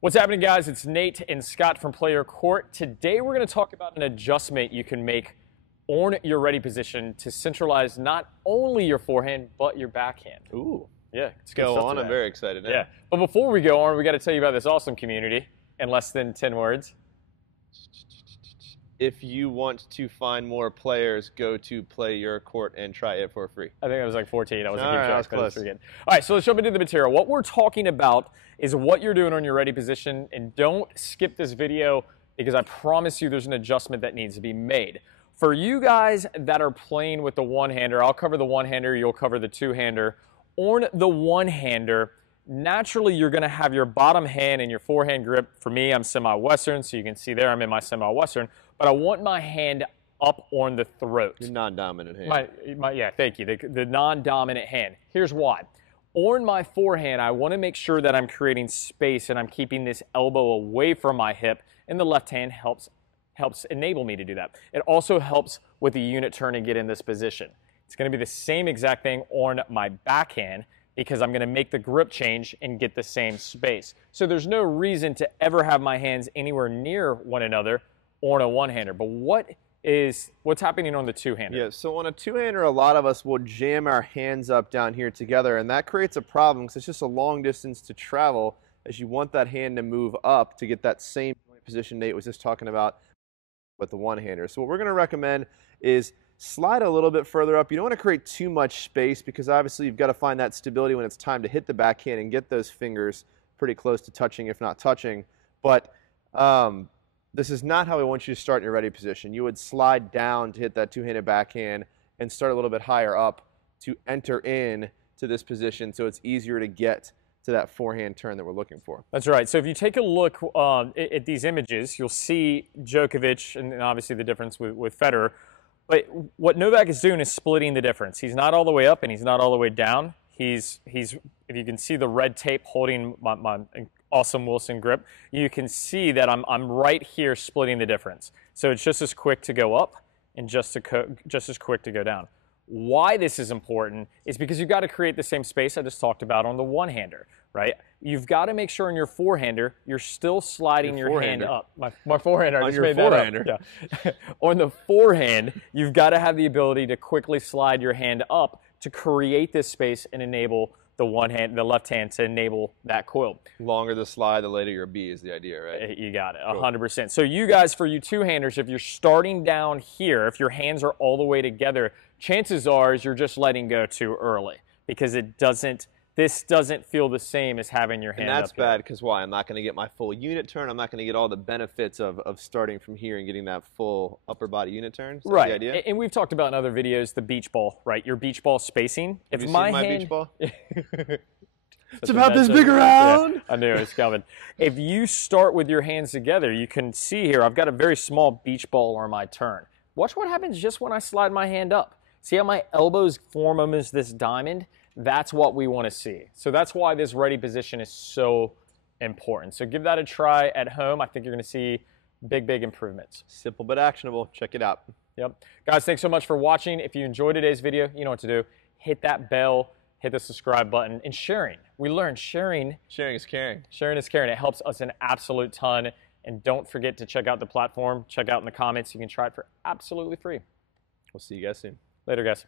What's happening, guys? It's Nate and Scott from Play Your Court. Today we're going to talk about an adjustment you can make on your ready position to centralize not only your forehand but your backhand. Ooh. Yeah, Let's go on. I'm very excited now. Yeah. But before we go on, we got to tell you about this awesome community in less than 10 words. If you want to find more players, go to Play Your Court and try it for free. I think it was like 14. I wasn't All right, keeping I was track, but it's close. pretty good. All right, so let's jump into the material. What we're talking about is what you're doing on your ready position, and don't skip this video because I promise you there's an adjustment that needs to be made. For you guys that are playing with the one-hander, I'll cover the one-hander, you'll cover the two-hander. On the one-hander, naturally you're going to have your bottom hand and your forehand grip. For me, I'm semi-western, so you can see there I'm in my semi-western, but I want my hand up on the throat. Your non-dominant hand. Yeah, thank you. The non-dominant hand. Here's why. On my forehand, I want to make sure that I'm creating space and I'm keeping this elbow away from my hip, and the left hand helps enable me to do that. It also helps with the unit turn and get in this position. It's going to be the same exact thing on my backhand because I'm going to make the grip change and get the same space. So there's no reason to ever have my hands anywhere near one another on a one-hander. But what's happening on the two-hander? Yeah, so on a two-hander, a lot of us will jam our hands up down here together, and that creates a problem because it's just a long distance to travel as you want that hand to move up to get that same position Nate was just talking about with the one-hander. So what we're going to recommend is slide a little bit further up. You don't want to create too much space because obviously you've got to find that stability when it's time to hit the backhand and get those fingers pretty close to touching, if not touching. But this is not how we want you to start in your ready position. You would slide down to hit that two-handed backhand and start a little bit higher up to enter in to this position so it's easier to get to that forehand turn that we're looking for. That's right. So if you take a look at these images, you'll see Djokovic and obviously the difference with Federer. But what Novak is doing is splitting the difference. He's not all the way up and he's not all the way down. He's if you can see the red tape holding my awesome Wilson grip, you can see that I'm right here splitting the difference. So it's just as quick to go up and just as quick to go down. Why this is important is because you've got to create the same space I just talked about on the one-hander, right? You've got to make sure on your forehander, you're still sliding your hand up. My forehand, I just made that up. Yeah. On the forehand, you've got to have the ability to quickly slide your hand up to create this space and enable the left hand to enable that coil. Longer the slide, the later your B is the idea, right? You got it, 100%. So you guys, for you two-handers, if you're starting down here, if your hands are all the way together, chances are you're just letting go too early because this doesn't feel the same as having your hand up. And that's bad because why? I'm not going to get my full unit turn. I'm not going to get all the benefits of starting from here and getting that full upper body unit turn. Is that the idea? And we've talked about in other videos the beach ball, right? Your beach ball spacing. Have you seen my beach ball? It's about this big around. Yeah, I knew it was coming. If you start with your hands together, you can see here I've got a very small beach ball on my turn. Watch what happens just when I slide my hand up. See how my elbows form almost this diamond? That's what we want to see. So that's why this ready position is so important. So give that a try at home. I think you're going to see big improvements. Simple but actionable. Check it out. Yep. Guys, thanks so much for watching. If you enjoyed today's video, you know what to do. Hit that bell, hit the subscribe button, and sharing. We learned sharing is caring. Sharing is caring. It helps us an absolute ton. And don't forget to check out the platform. Check out in the comments. You can try it for absolutely free. We'll see you guys soon. Later, guys.